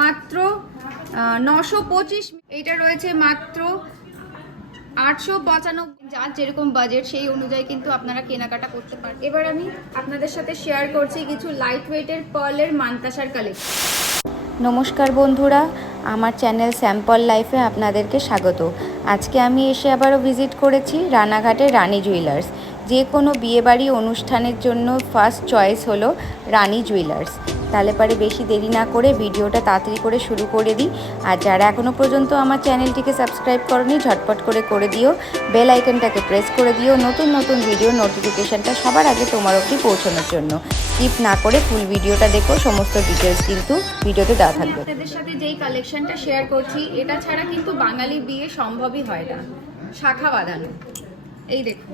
মাত্র 925। এটা রয়েছে মাত্র 895। যার যেরকম বাজেট সেই অনুযায়ী কিন্তু আপনারা কেনাকাটা করতে পারেন। এবার আমি আপনাদের সাথে শেয়ার করছি কিছু লাইট ওয়েটের পার্লের মানতাসার কালেকশন। নমস্কার বন্ধুরা, আমার চ্যানেল স্যাম্পল লাইফে আপনাদেরকে স্বাগত। আজকে আমি এসে আবারও ভিজিট করেছি রানাঘাটের রানী জুয়েলার্স। যে কোনো বিয়েবাড়ি অনুষ্ঠানের জন্য ফার্স্ট চয়েস হলো রানী জুয়েলার্স। তাহলে পারে বেশি দেরি না করে ভিডিওটা তাড়াতাড়ি করে শুরু করে দিই। আর যারা এখনও পর্যন্ত আমার চ্যানেলটিকে সাবস্ক্রাইব করনি ঝটপট করে দিও, বেল আইকনটাকে প্রেস করে দিও নতুন নতুন ভিডিওর নোটিফিকেশানটা সবার আগে তোমার অবধি পৌঁছানোর জন্য। স্কিপ না করে ফুল ভিডিওটা দেখো, সমস্ত ডিটেলস কিন্তু ভিডিওতে দেওয়া থাকবে। আপনাদের সাথে যেই কালেকশনটা শেয়ার করছি এটা ছাড়া কিন্তু বাঙালি বিয়ে সম্ভবই হয় না। শাখা বাঁধানো, এই দেখুন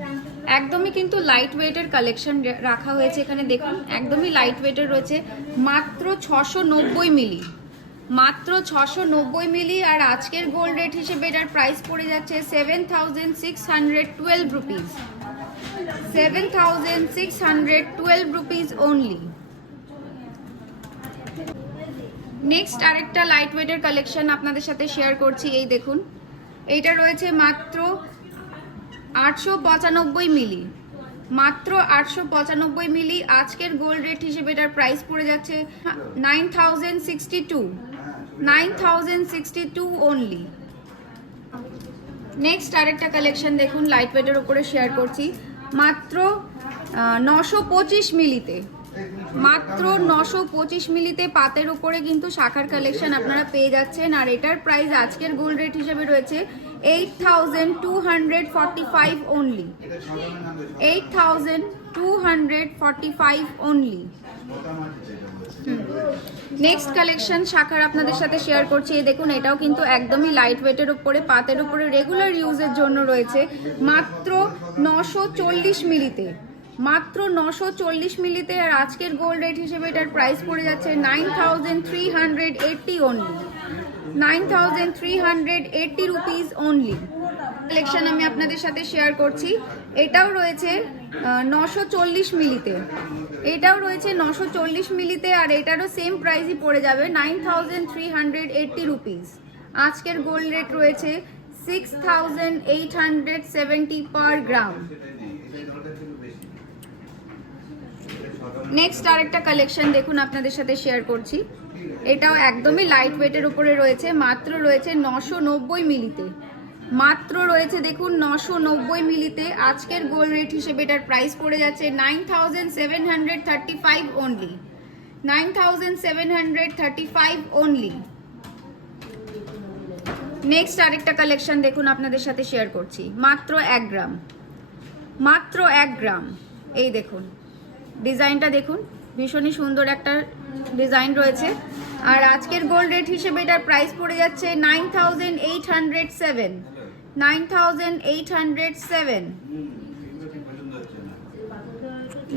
একদমই কিন্তু লাইট ওয়েটের কালেকশন রাখা হয়েছে এখানে। দেখুন একদমই লাইট ওয়েটের রয়েছে, মাত্র 690 মিলি, মাত্র 690 মিলি। আর আজকের গোল্ড রেট হিসেবে এটার প্রাইস পড়ে যাচ্ছে 7612 রুপিস, 7612 রুপিস অনলি। নেক্সট আরেকটা লাইট ওয়েটের কালেকশন আপনাদের সাথে শেয়ার করছি। এই দেখুন এইটা রয়েছে মাত্র 895 মিলি, মাত্র 895 মিলি। আজকের গোল্ড রেট হিসেবে এটার প্রাইস পড়ে যাচ্ছে 9062 অনলি। নেক্সট আরেকটা কালেকশন দেখুন লাইট ওয়েটের উপরে শেয়ার করছি, মাত্র 925 মিলিতে, মাত্র 925 মিলিতে পাতের উপরে কিন্তু শাখার কালেকশন আপনারা পেয়ে যাচ্ছেন। আর এটার প্রাইস আজকের গোল্ড রেট হিসেবে রয়েছে 8245 অনলি, 8245 অনলি। নেক্সট কালেকশন শাখার আপনাদের সাথে শেয়ার করছি। এই দেখুন এটাও কিন্তু একদমই লাইট ওয়েটের উপরে পাতের উপরে রেগুলার ইউজের জন্য রয়েছে, মাত্র 940 মিলিতে, মাত্র 940 মিলিতে। আর আজকের গোল্ড রেট হিসেবে এটার প্রাইস পড়ে যাচ্ছে 9380 অনলি, 9380 রুপিস অনলি। কালেকশন আমি আপনাদের সাথে শেয়ার করছি, এটাও রয়েছে 940 মিলিতে, এটাও রয়েছে 940 মিলিতে। আর এটারও সেম প্রাইসই পড়ে যাবে 9380 রুপিস। আজকের গোল্ড রেট রয়েছে 6870 পার গ্রাম। নেক্সট আরেকটা কালেকশন দেখুন আপনাদের সাথে শেয়ার করছি, এটাও একদমই লাইট ওয়েটের উপরে রয়েছে, মাত্র রয়েছে 990 মিলিতে, মাত্র রয়েছে দেখুন 990 মিলিতে। আজকের গোল্ড রেট হিসেবে এটার প্রাইস পড়ে যাচ্ছে 9735 অনলি, 9735 অনলি। নেক্সট আরেকটা কালেকশন দেখুন আপনাদের সাথে শেয়ার করছি, মাত্র 1 গ্রাম, মাত্র 1 গ্রাম। এই দেখুন ডিজাইনটা দেখুন, ভীষণই সুন্দর একটা ডিজাইন রয়েছে। আর আজকের গোল্ড রেট হিসেবে এটার প্রাইস পড়ে যাচ্ছে 9807, 9807।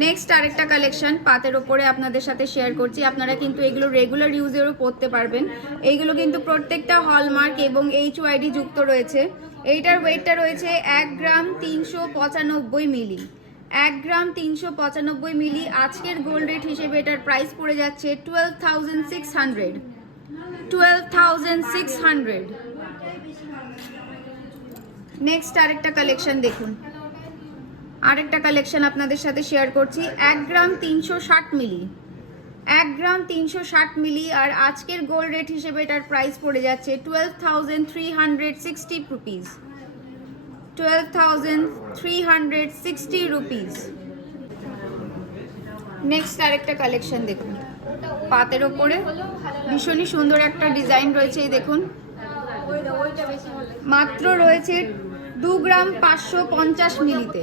নেক্সট আরেকটা কালেকশন পাতের ওপরে আপনাদের সাথে শেয়ার করছি। আপনারা কিন্তু এগুলো রেগুলার ইউজেরও পরতে পারবেন। এইগুলো কিন্তু প্রত্যেকটা হলমার্ক এবং HYD যুক্ত রয়েছে। এইটার ওয়েটটা রয়েছে 1 গ্রাম 395 মিলি, 1 গ্রাম 395 মিলি। আজকের গোল্ড রেট হিসেবে এটার প্রাইস পড়ে যাচ্ছে 12600, 12600। নেক্সট আরেকটা কালেকশন দেখুন, আরেকটা কালেকশন আপনাদের সাথে শেয়ার করছি, 1 গ্রাম 360 মিলি, 1 গ্রাম 360 মিলি। আর আজকের গোল্ড রেট হিসেবে এটার প্রাইস পড়ে যাচ্ছে 12360 রুপিস, 12360 রুপিস। নেক্সট আরেকটা কালেকশন দেখুন পাতের ওপরে ভীষণই সুন্দর একটা ডিজাইন রয়েছে। এই দেখুন মাত্র রয়েছে 2 গ্রাম 550 মিলিতে,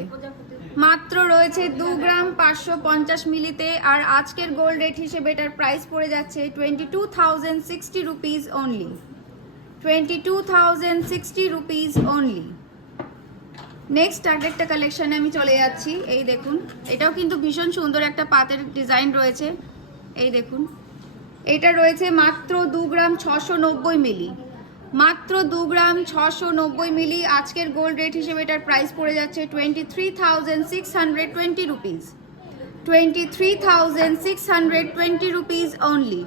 মাত্র রয়েছে 2 গ্রাম 550 মিলিতে। আর আজকের গোল্ড রেট হিসেবে এটার প্রাইস পড়ে যাচ্ছে 22060 rupees only, 22060 rupees only. Next আরেকটা কালেকশনে আমি চলে যাচ্ছি। এই দেখুন এটাও কিন্তু ভীষণ সুন্দর একটা পাতের ডিজাইন রয়েছে। এই দেখুন এটা রয়েছে মাত্র 2 গ্রাম 690 মিলি, মাত্র 2 গ্রাম 690 মিলি। আজকের গোল্ড রেট হিসেবে এটার প্রাইস পড়ে যাচ্ছে 23620 রুপিস, 23620 রুপিস অনলি।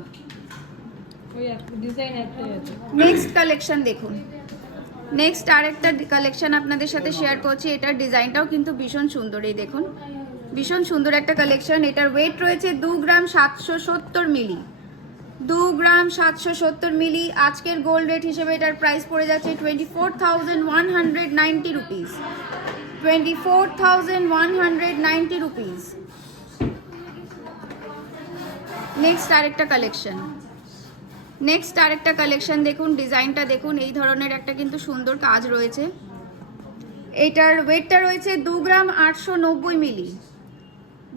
ওই ডিজাইন একটাই আছে। নেক্সট কালেকশন দেখুন, নেক্সট আরেকটা কালেকশন আপনাদের সাথে শেয়ার করছি। এটার ডিজাইনটাও কিন্তু ভীষণ সুন্দর, এই দেখুন ভীষণ সুন্দর একটা কালেকশন। এটার ওয়েট রয়েছে 2 গ্রাম 770 মিলি, 2 গ্রাম 770 মিলি। আজকের গোল্ড রেট হিসেবে এটার প্রাইস পড়ে যাচ্ছে 24,190 রুপিস, 24,190 রুপিস। নেক্সট আরেকটা কালেকশন, নেক্সট আরেকটা কালেকশন দেখুন, ডিজাইনটা দেখুন, এই ধরনের একটা কিন্তু সুন্দর কাজ রয়েছে। এটার ওয়েটটা রয়েছে 2 গ্রাম 890 মিলি,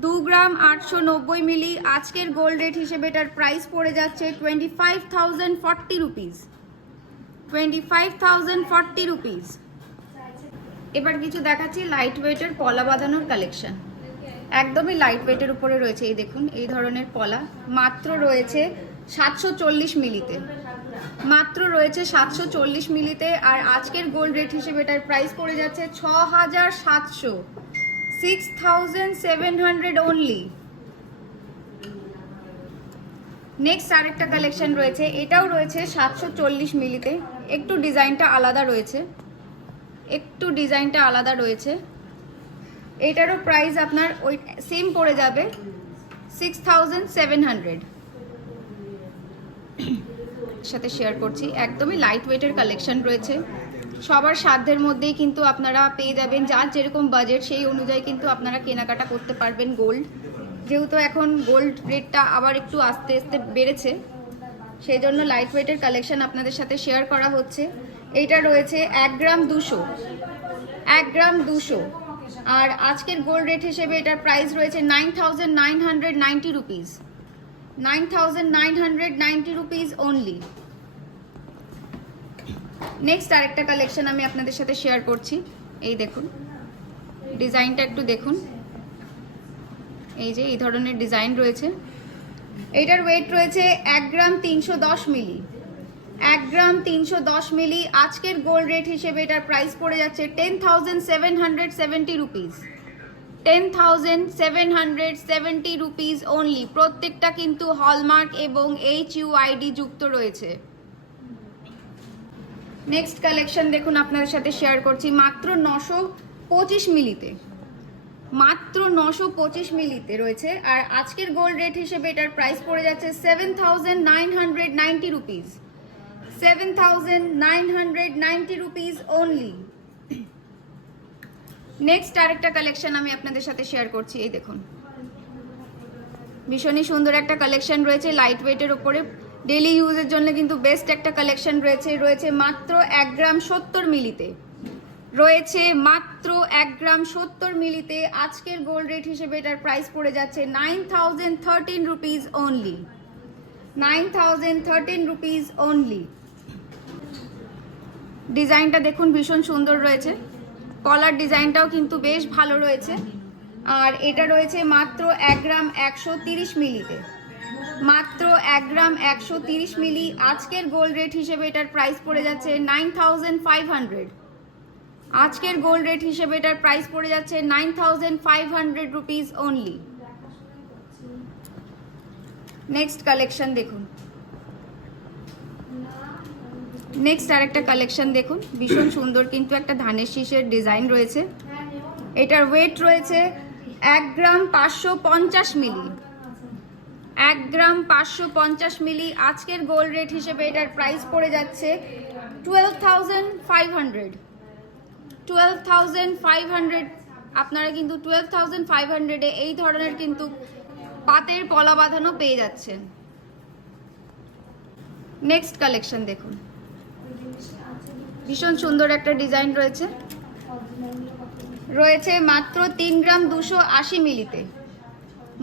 2 গ্রাম 890 মিলি। আজকের গোল্ড রেট হিসেবে এটার প্রাইস পড়ে যাচ্ছে 25,040 রুপিস, 25,040 রুপিস। এবার কিছু দেখাচ্ছি লাইট ওয়েটের পলা বাঁধানোর কালেকশন। একদমই লাইট ওয়েটের উপরে রয়েছে, এই দেখুন এই ধরনের পলা, মাত্র রয়েছে 740 মিলিতে, মাত্র রয়েছে 740 মিলিতে। আর আজকের গোল্ড রেট হিসেবে এটার প্রাইস পড়ে যাচ্ছে 6,700, 6,700 অনলি। নেক্সট আরেকটা কালেকশন রয়েছে, এটাও রয়েছে 740 মিলিতে, একটু ডিজাইনটা আলাদা রয়েছে, একটু ডিজাইনটা আলাদা রয়েছে। এটারও প্রাইস আপনার ওই সেম পড়ে যাবে 6,700 সাথে শেয়ার করছি। একদমই লাইট ওয়েটের কালেকশন রয়েছে, সবার সাধ্যের মধ্যেই কিন্তু আপনারা পেয়ে যাবেন। যার যেরকম বাজেট সেই অনুযায়ী কিন্তু আপনারা কেনাকাটা করতে পারবেন গোল্ড। যেহেতু এখন গোল্ড রেটটা আবার একটু আস্তে আস্তে বেড়েছে, সেই জন্য লাইট ওয়েটের কালেকশন আপনাদের সাথে শেয়ার করা হচ্ছে। এইটা রয়েছে 1 গ্রাম 200, 1 গ্রাম 200। আর আজকের গোল্ড রেট হিসেবে এটার প্রাইস রয়েছে 9,990 রুপিস, 9,990 রুপিস অনলি। নেক্সট আরেকটা কালেকশন আমি আপনাদের সাথে শেয়ার করছি, এই দেখুন ডিজাইনটা একটু দেখুন, এই যে এই ধরনের ডিজাইন রয়েছে। এটার ওয়েট রয়েছে 1 গ্রাম 310 মিলি, 1 গ্রাম 310 মিলি। আজকের গোল্ড রেট হিসেবে এটার প্রাইস পড়ে যাচ্ছে 10,770 রুপিস, 10,770 রুপিস অনলি। প্রত্যেকটা কিন্তু হলমার্ক এবং HUID যুক্ত রয়েছে। নেক্সট কালেকশন দেখুন আপনাদের সাথে শেয়ার করছি, মাত্র 925 মিলিতে, মাত্র 925 মিলিতে রয়েছে। আর আজকের গোল্ড রেট হিসেবে এটার প্রাইস পড়ে যাচ্ছে 7,990 রুপিস, 7,990 রুপিস অনলি। নেক্সট আরেকটা কালেকশন আমি আপনাদের সাথে শেয়ার করছি, এই দেখুন ভীষণই সুন্দর একটা কালেকশন রয়েছে লাইট ওয়েটের উপরে, ডেইলি ইউজের জন্য কিন্তু বেস্ট একটা কালেকশন রয়েছে। রয়েছে মাত্র 1 গ্রাম 70 মিলিতে, রয়েছে মাত্র 1 গ্রাম 70 মিলিতে। আজকের গোল্ড রেট হিসেবে এটার প্রাইস পড়ে যাচ্ছে 9,013 রুপিস অনলি, 9,013 রুপিস অনলি। ডিজাইনটা দেখুন ভীষণ সুন্দর রয়েছে, কলার ডিজাইনটাও কিন্তু বেশ ভালো রয়েছে। আর এটা রয়েছে মাত্র 1 গ্রাম 130 মিলিতে, মাত্র 1 গ্রাম 130 মিলি। আজকের গোল্ড রেট হিসেবে এটার প্রাইস পড়ে যাচ্ছে 9,500, আজকের গোল্ড রেট হিসেবে এটার প্রাইস পড়ে যাচ্ছে 9,500 রুপিস অনলি। নেক্সট কালেকশন দেখুন, নেক্সট আরেকটা কালেকশন দেখুন, ভীষণ সুন্দর কিন্তু একটা ধানের শীষের ডিজাইন রয়েছে। এটার ওয়েট রয়েছে 1 গ্রাম 550 মিলি, 1 গ্রাম 550 মিলি। আজকের গোল্ড রেট হিসেবে এটার প্রাইস পড়ে যাচ্ছে 12,500, 12,500। আপনারা কিন্তু 12,500-এ এই ধরনের কিন্তু পাতের পলা বাঁধানো পেয়ে যাচ্ছেন। নেক্সট কালেকশন দেখুন, ভীষণ সুন্দর একটা ডিজাইন রয়েছে, রয়েছে মাত্র 3 গ্রাম 280 মিলিতে,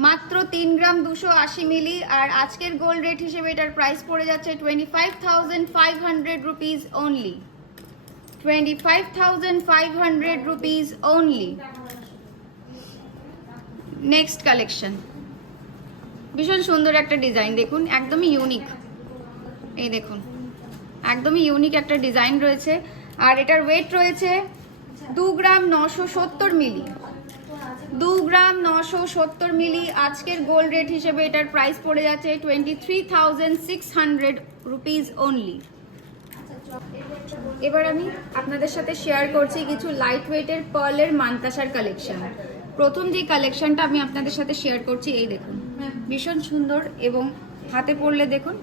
মাত্র 3 গ্রাম 280 মিলি। আর আজকের গোল্ড রেট হিসেবে এটার প্রাইস পড়ে যাচ্ছে 25,500 rupees only, 25,500 rupees only. Next collection, ভীষণ সুন্দর একটা ডিজাইন দেখুন, একদমই ইউনিক, এই দেখুন একদমই ইউনিক একটা ডিজাইন রয়েছে। আর এটার ওয়েট রয়েছে 2 গ্রাম 970 মিলি, 2 গ্রাম 970 মিলি। আজকের গোল্ড রেট হিসেবে এটার প্রাইস পড়ে যাচ্ছে 23,600 রুপিস অনলি। এবার আমি আপনাদের সাথে শেয়ার করছি কিছু লাইট ওয়েটের পার্লের মানতাসার কালেকশন। প্রথম যে কালেকশনটা আমি আপনাদের সাথে শেয়ার করছি, এই দেখুন, ভীষণ সুন্দর এবং হাতে পরলে দেখুন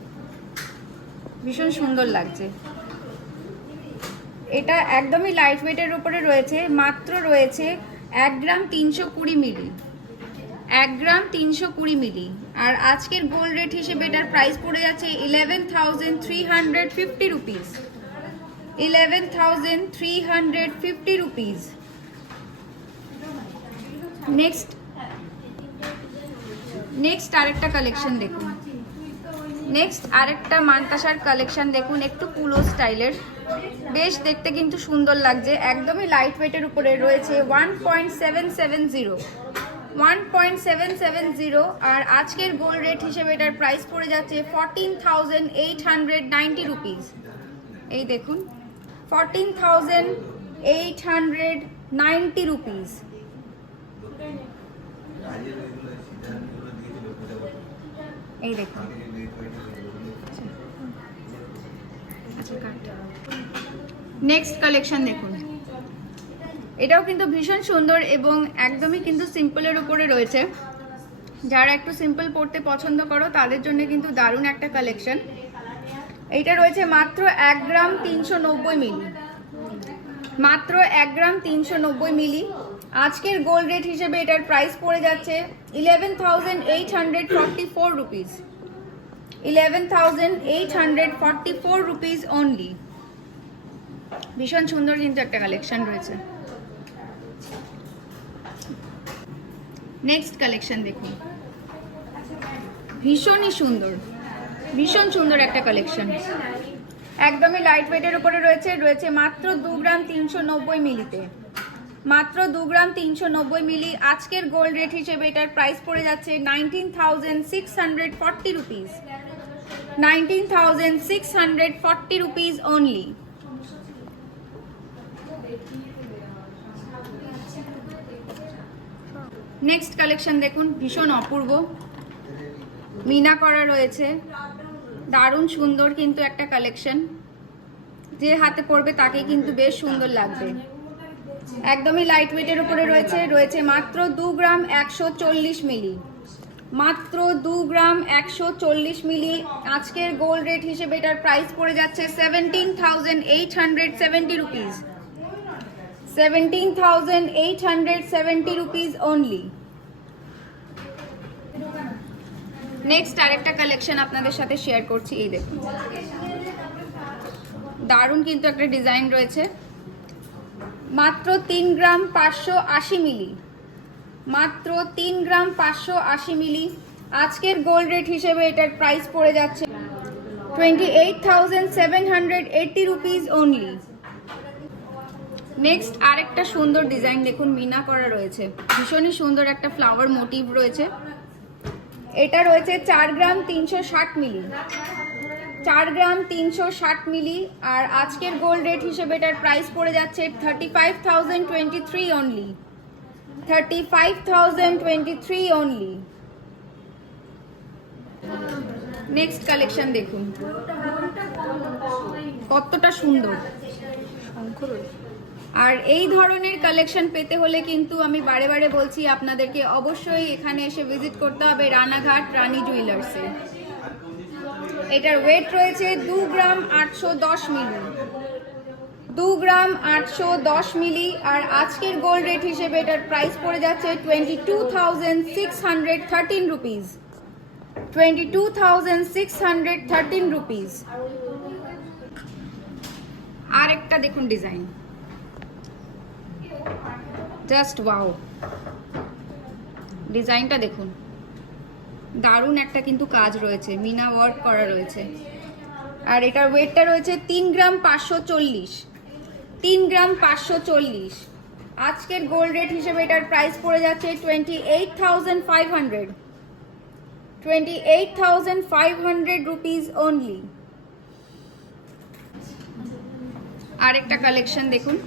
ভীষণ সুন্দর লাগছে। এটা একদমই লাইট ওয়েটের উপরে রয়েছে, মাত্র রয়েছে 1 গ্রাম 320 মিলি, 1 গ্রাম 320 মিলি। আর আজকের গোল্ড রেট হিসেবে এটার প্রাইস পড়ে যাচ্ছে 11,350 রুপিস, 11,350 রুপিস। নেক্সট আরেকটা কালেকশন দেখুন, নেক্সট আরেকটা মানতাসার কালেকশন দেখুন, একটু পুলো স্টাইলের, বেশ দেখতে কিন্তু সুন্দর লাগছে, একদমই লাইট ওয়েটের উপরে রয়েছে 1.770, আর আজকের গোল্ড রেট হিসেবে এটার প্রাইস পড়ে যাচ্ছে 14,890 রুপিস। এই দেখুন 14,890 রুপিস। এই দেখুন, নেক্সট কালেকশন দেখুন, এটাও কিন্তু ভীষণ সুন্দর এবং একদমই কিন্তু সিম্পলের উপরে রয়েছে। যারা একটু সিম্পল পড়তে পছন্দ করো তাদের জন্য কিন্তু দারুণ একটা কালেকশন। এইটা রয়েছে মাত্র 1 গ্রাম 390 মিলি, মাত্র 1 গ্রাম 390 মিলি। আজকের গোল্ড রেট হিসেবে এটার প্রাইস পড়ে যাচ্ছে 11,844 রুপিস, 11,844 রুপিস অনলি। ভীষণ সুন্দর কিন্তু একটা কালেকশন রয়েছে। নেক্সট কালেকশন দেখুন, ভীষণই সুন্দর, ভীষণ সুন্দর একটা কালেকশন, একদমই লাইট ওয়েটের উপরে রয়েছে মাত্র 2 গ্রাম 390 মিলিতে, মাত্র 2 গ্রাম 390 মিলি। আজকের গোল্ড রেট হিসেবে এটার প্রাইস পড়ে যাচ্ছে 19,640 rupees, 19,640 rupees only. Next collection দেখুন, ভীষণ অপূর্ব, মিনা করা রয়েছে, দারুণ সুন্দর কিন্তু একটা কালেকশন, যে হাতে পড়বে তাকে কিন্তু বেশ সুন্দর লাগবে। একদমই লাইট ওয়েটের উপরে রয়েছে মাত্র 2 গ্রাম 140 মিলি, মাত্র 2 গ্রাম 140 মিলি। আজকের গোল্ড রেট হিসেবে এটার প্রাইস পড়ে যাচ্ছে 17,870 রুপিস, 17,870 রুপিস অনলি। নেক্সট আরেকটা কালেকশন আপনাদের সাথে শেয়ার করছি, এই দেখুন, দারুণ কিন্তু একটা ডিজাইন রয়েছে, মাত্র 3 গ্রাম 580 মিলি, মাত্র 3 গ্রাম 580 মিলি। আজকের গোল্ড রেট হিসেবে এটার প্রাইস পড়ে যাচ্ছে 28,780 রুপিস অনলি। নেক্সট আরেকটা সুন্দর ডিজাইন দেখুন, মিনা করা রয়েছে, ভীষণই সুন্দর একটা ফ্লাওয়ার মোটিভ রয়েছে। এটা রয়েছে 4 গ্রাম 360 মিলি, 4 গ্রাম 360 মিলি। আর আজকের গোল্ড রেট হিসেবে এটার প্রাইস পড়ে যাচ্ছে 35,023 অনলি, 35,023 অনলি। নেক্সট কালেকশন দেখুন, কতটা সুন্দর। আর এই ধরনের কালেকশন পেতে হলে কিন্তু আমি বারে বারে বলছি আপনাদেরকে অবশ্যই এখানে এসে ভিজিট করতে হবে রানাঘাট রানী জুয়েলার্সে। এটার ওয়েট রয়েছে 2 গ্রাম 810 মিলি, 2 গ্রাম 810 মিলি। আর আজকের গোল্ড রেট হিসেবে এটার প্রাইস পড়ে যাচ্ছে 22,613 রুপিস, 22,613 রুপিস। আরেকটা দেখুন ডিজাইন, জাস্ট ওয়াও, ডিজাইনটা দেখুন, দারুণ একটা কিন্তু কাজ রয়েছে, মিনা ওয়ার্ক করা রয়েছে। আর এটার ওয়েটটা রয়েছে 3 গ্রাম 540, 3 গ্রাম 540। আজকের গোল্ড রেট হিসেবে এটার প্রাইস পড়ে যাচ্ছে 28,500, 28,500 রুপিস অনলি। আরেকটা কালেকশন দেখুন,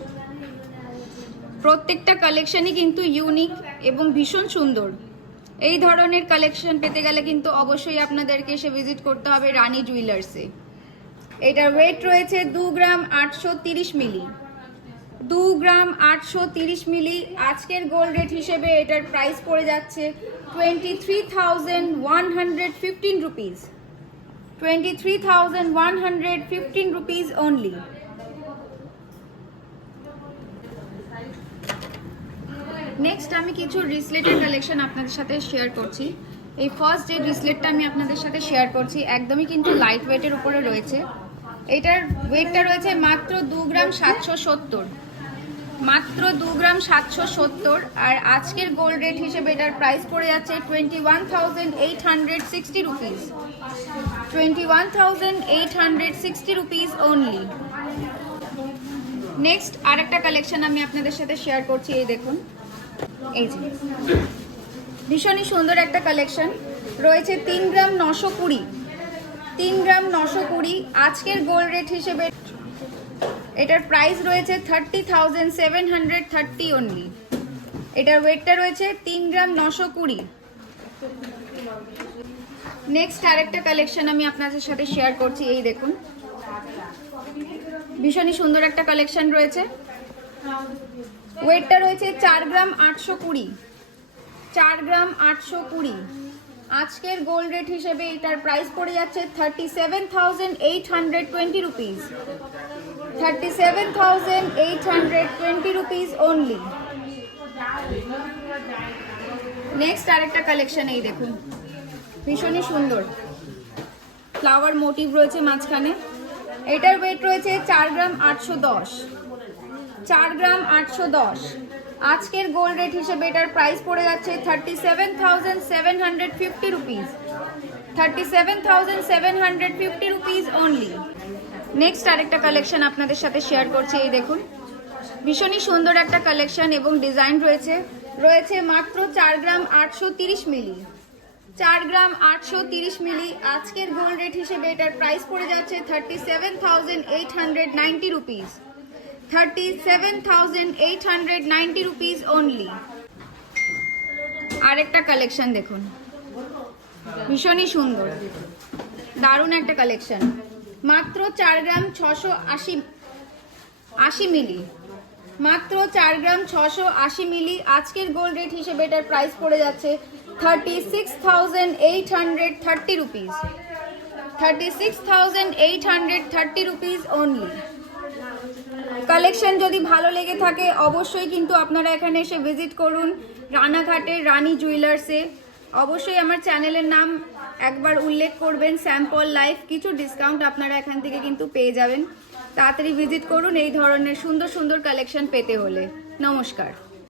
প্রত্যেকটা কালেকশনই কিন্তু ইউনিক এবং ভীষণ সুন্দর। এই ধরনের কালেকশন পেতে গেলে কিন্তু অবশ্যই আপনাদেরকে এসে ভিজিট করতে হবে রানী জুয়েলার্সে। এটার ওয়েট রয়েছে 2 গ্রাম 830 মিলি। 2 গ্রাম 830 মিলি। আজকের গোল্ড রেট হিসেবে এটার প্রাইস পড়ে যাচ্ছে 23,115 রুপিস। 23,115 rupees only. নেক্সট আমি কিছু রিসলেটের কালেকশন আপনাদের সাথে শেয়ার করছি। এই ফার্স্ট যে রিসলেটটা আমি আপনাদের সাথে শেয়ার করছি একদমই কিন্তু লাইট ওয়েটের উপরে রয়েছে। এটার ওয়েটটা রয়েছে মাত্র 2 গ্রাম 770, মাত্র 2 গ্রাম 770। আর আজকের গোল্ড রেট হিসেবে এটার প্রাইস পড়ে যাচ্ছে 21,860 রুপিস। 21,860 rupees only. নেক্সট আরেকটা কালেকশন আমি আপনাদের সাথে শেয়ার করছি। এই দেখুন, এই যে ভীষণই সুন্দর একটা কালেকশন রয়েছে 3 গ্রাম 920, 3 গ্রাম 920। আজকের গোল্ড রেট হিসেবে এটার প্রাইস রয়েছে 30,730 অনলি। এটার ওয়েটটা রয়েছে 3 গ্রাম 920। নেক্সট আরেকটা কালেকশন আমি আপনাদের সাথে শেয়ার করছি। এই দেখুন, ভীষণই সুন্দর একটা কালেকশন রয়েছে। ওয়েটটা রয়েছে 4 গ্রাম 820, 4 গ্রাম 820। আজকের গোল্ড রেট হিসেবে এটার প্রাইস পড়ে যাচ্ছে 37,820 রুপিস। 37,820 rupees only. নেক্সট আরেকটা কালেকশন এই দেখুন, ভীষণই সুন্দর ফ্লাওয়ার মোটিভ রয়েছে মাঝখানে। এটার ওয়েট রয়েছে 4 গ্রাম 810, 4 গ্রাম 810। আজকের গোল্ড রেট হিসেবে এটার প্রাইস পড়ে যাচ্ছে 37,750 রুপিস। 37,750 rupees only. নেক্সট আরেকটা কালেকশন আপনাদের সাথে শেয়ার করছি। এই দেখুন, ভীষণই সুন্দর একটা কালেকশন এবং ডিজাইন রয়েছে। রয়েছে মাত্র 4 গ্রাম 830 মিলি, 4 গ্রাম 830 মিলি। আজকের গোল্ড রেট হিসেবে এটার প্রাইস পড়ে যাচ্ছে 37,890 রুপিস। 37,890 rupees only. আরেকটা কালেকশন দেখুন, ভীষণই সুন্দর, দারুণ একটা কালেকশন। মাত্র 4 গ্রাম 680 মিলি, মাত্র 4 গ্রাম 680 মিলি। আজকের গোল্ড রেট হিসেবে এটার প্রাইস পড়ে যাচ্ছে 36,830 রুপিস। 36,830 rupees only. কালেকশন যদি ভালো লেগে থাকে অবশ্যই কিন্তু আপনারা এখানে এসে ভিজিট করুন রানাঘাটের রানী জুয়েলার্সে। অবশ্যই আমার চ্যানেলের নাম একবার উল্লেখ করবেন, স্যাম্পল লাইফ। কিছু ডিসকাউন্ট আপনারা এখান থেকে কিন্তু পেয়ে যাবেন। তাড়াতাড়ি ভিজিট করুন এই ধরনের সুন্দর সুন্দর কালেকশন পেতে হলে। নমস্কার।